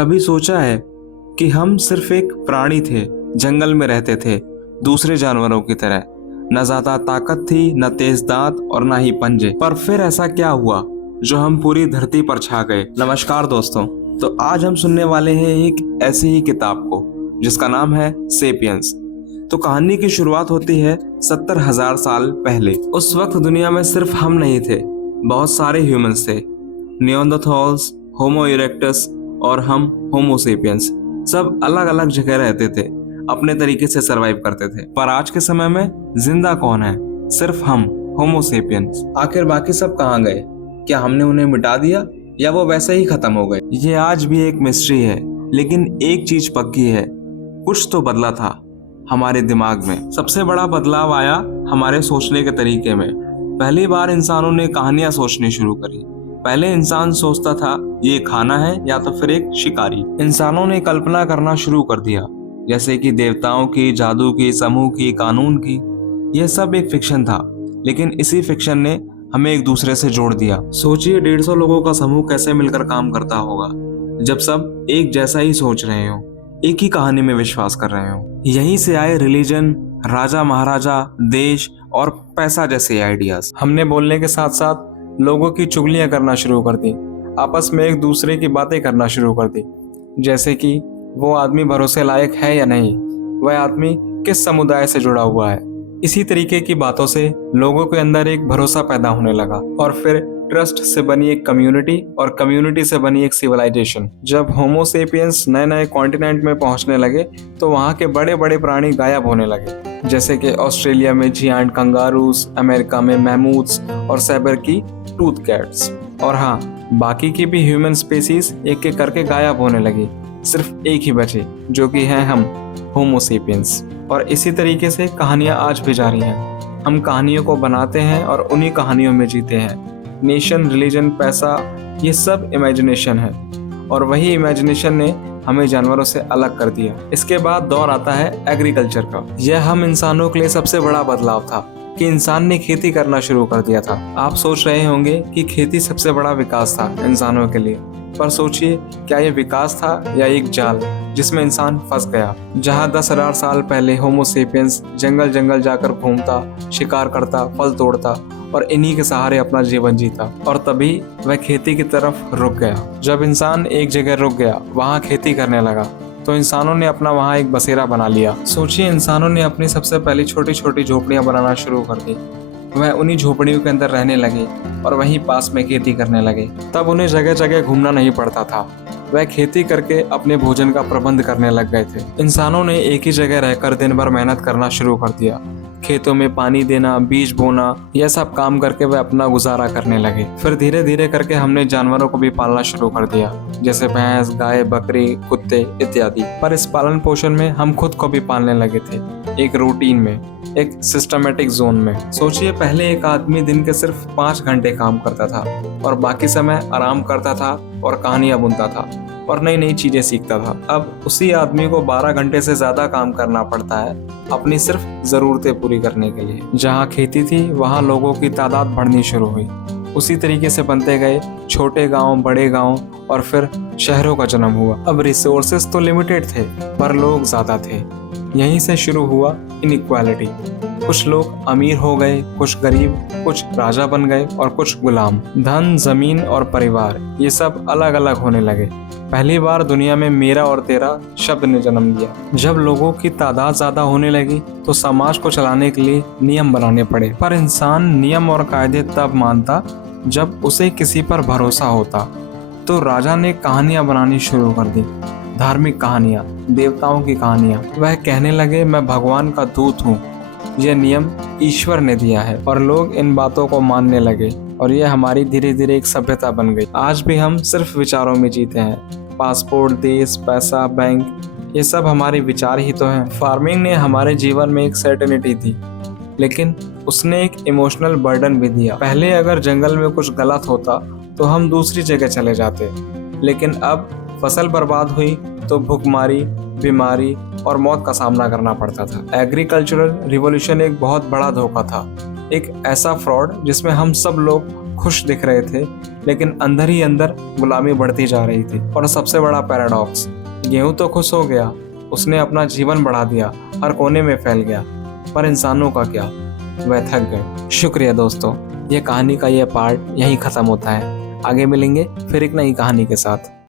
कभी सोचा है कि हम सिर्फ एक प्राणी थे, जंगल में रहते थे दूसरे जानवरों की तरह। न ज्यादा ताकत थी, न तेज दांत और न ही पंजे। पर फिर ऐसा क्या हुआ जो हम पूरी धरती पर छा गए। नमस्कार दोस्तों, तो आज हम सुनने वाले हैं एक ऐसी ही किताब को जिसका नाम है सेपियंस। तो कहानी की शुरुआत होती है 70,000 साल पहले। उस वक्त दुनिया में सिर्फ हम नहीं थे, बहुत सारे ह्यूमंस थे। नियोंदरथॉल्स, होमो इरेक्टस और हम होमो सेपियंस सब अलग अलग जगह रहते थे, अपने तरीके से सरवाइव करते थे। पर आज के समय में जिंदा कौन है? सिर्फ हम, होमो सेपियंस। आखिर बाकी सब कहाँ गए? क्या हमने उन्हें मिटा दिया या वो वैसे ही खत्म हो गए? ये आज भी एक मिस्ट्री है, लेकिन एक चीज पक्की है, कुछ तो बदला था हमारे दिमाग में। सबसे बड़ा बदलाव आया हमारे सोचने के तरीके में। पहली बार इंसानों ने कहानियां सोचनी शुरू करी। पहले इंसान सोचता था ये खाना है या तो फिर एक शिकारी। इंसानों ने कल्पना करना शुरू कर दिया, जैसे कि देवताओं की, जादू की, समूह की, कानून की। यह सब एक फिक्शन था, लेकिन इसी फिक्शन ने हमें एक दूसरे से जोड़ दिया। सोचिए 150 लोगों का समूह कैसे मिलकर काम करता होगा, जब सब एक जैसा ही सोच रहे हो, एक ही कहानी में विश्वास कर रहे हो। यहीं से आए रिलीजन, राजा महाराजा, देश और पैसा जैसे आइडियाज। हमने बोलने के साथ साथ लोगों की चुगलियां करना शुरू कर दी, आपस में एक दूसरे की बातें करना शुरू कर दी, जैसे कि वो आदमी भरोसे लायक है या नहीं, वह आदमी किस समुदाय से जुड़ा हुआ है। इसी तरीके की बातों से लोगों के अंदर एक भरोसा पैदा होने लगा और फिर ट्रस्ट से बनी एक कम्युनिटी और कम्युनिटी से बनी एक सिविलाइजेशन। जब होमो सेपियंस नए नए कॉन्टिनेंट में पहुंचने लगे तो वहां के बड़े बड़े प्राणी गायब होने लगे, जैसे कि ऑस्ट्रेलिया में जियांट कंगारूस, अमेरिका में मैमूथ्स और साइबर की टूथ कैट्स। और हाँ, बाकी की भी ह्यूमन स्पीसीज एक एक करके गायब होने लगी। सिर्फ एक ही बचे, जो कि हैं हम, होमो सेपियंस। और इसी तरीके से कहानियां आज भी जारी हैं। हम कहानियों को बनाते हैं और उन्हीं कहानियों में जीते हैं। नेशन, रिलीजन, पैसा, ये सब इमेजिनेशन है, और वही इमेजिनेशन ने हमें जानवरों से अलग कर दिया। इसके बाद दौर आता है एग्रीकल्चर का। यह हम इंसानों के लिए सबसे बड़ा बदलाव था कि इंसान ने खेती करना शुरू कर दिया था। आप सोच रहे होंगे कि खेती सबसे बड़ा विकास था इंसानों के लिए, पर सोचिए, क्या यह विकास था या एक जाल जिसमें इंसान फंस गया? जहां 10,000 साल पहले होमो सेपियंस जंगल जंगल जाकर घूमता, शिकार करता, फल तोड़ता और इन्हीं के सहारे अपना जीवन जीता, और तभी वह खेती की तरफ रुक गया। जब इंसान एक जगह रुक गया, वहां खेती करने लगा, तो इंसानों ने अपना वहां एक बसेरा बना लिया। सोचिए, इंसानों ने अपनी सबसे पहली छोटी छोटी झोपड़ियां बनाना शुरू कर दी। वह उन्हीं झोपड़ियों के अंदर रहने लगे और वहीं पास में खेती करने लगे। तब उन्हें जगह जगह घूमना नहीं पड़ता था, वह खेती करके अपने भोजन का प्रबंध करने लग गए थे। इंसानों ने एक ही जगह रहकर दिन भर मेहनत करना शुरू कर दिया। खेतों में पानी देना, बीज बोना, यह सब काम करके वे अपना गुजारा करने लगे। फिर धीरे धीरे करके हमने जानवरों को भी पालना शुरू कर दिया, जैसे भैंस, गाय, बकरी, कुत्ते इत्यादि। पर इस पालन पोषण में हम खुद को भी पालने लगे थे, एक रूटीन में, एक सिस्टमेटिक जोन में। सोचिए, पहले एक आदमी दिन के सिर्फ 5 घंटे काम करता था और बाकी समय आराम करता था और कहानियां बुनता था और नई नई चीजें सीखता था। अब उसी आदमी को 12 घंटे से ज्यादा काम करना पड़ता है अपनी सिर्फ जरूरतें पूरी करने के लिए। जहाँ खेती थी वहाँ लोगों की तादाद बढ़नी शुरू हुई। उसी तरीके से बनते गए छोटे गांव, बड़े गांव और फिर शहरों का जन्म हुआ। अब रिसोर्सेस तो लिमिटेड थे, पर लोग ज्यादा थे। यहीं से शुरू हुआ इनइक्वालिटी। कुछ लोग अमीर हो गए, कुछ गरीब, कुछ राजा बन गए और कुछ गुलाम। धन, जमीन और परिवार, ये सब अलग अलग होने लगे। पहली बार दुनिया में मेरा और तेरा शब्द ने जन्म लिया। जब लोगों की तादाद ज्यादा होने लगी तो समाज को चलाने के लिए नियम बनाने पड़े। पर इंसान नियम और कायदे तब मानता जब उसे किसी पर भरोसा होता। तो राजा ने कहानियां बनानी शुरू कर दी, धार्मिक कहानियां, देवताओं की कहानियां। वह कहने लगे, मैं भगवान का दूत हूँ, यह नियम ईश्वर ने दिया है। और लोग इन बातों को मानने लगे और यह हमारी धीरे धीरे एक सभ्यता बन गई। आज भी हम सिर्फ विचारों में जीते हैं। पासपोर्ट, देश, पैसा, बैंक, ये सब हमारे विचार ही तो हैं। फार्मिंग ने हमारे जीवन में एक सर्टेनिटी दी, लेकिन उसने एक इमोशनल बर्डन भी दिया। पहले अगर जंगल में कुछ गलत होता तो हम दूसरी जगह चले जाते, लेकिन अब फसल बर्बाद हुई तो भूखमरी, बीमारी और मौत का सामना करना पड़ता था। एग्रीकल्चरल रिवॉल्यूशन एक बहुत बड़ा धोखा था, एक ऐसा फ्रॉड जिसमें हम सब लोग खुश दिख रहे थे, लेकिन अंदर ही अंदर गुलामी बढ़ती जा रही थी। और सबसे बड़ा पैराडॉक्स, गेहूं तो खुश हो गया, उसने अपना जीवन बढ़ा दिया, हर कोने में फैल गया, पर इंसानों का क्या, वह थक गए। शुक्रिया दोस्तों, ये कहानी का ये पार्ट यहीं खत्म होता है। आगे मिलेंगे फिर एक नई कहानी के साथ।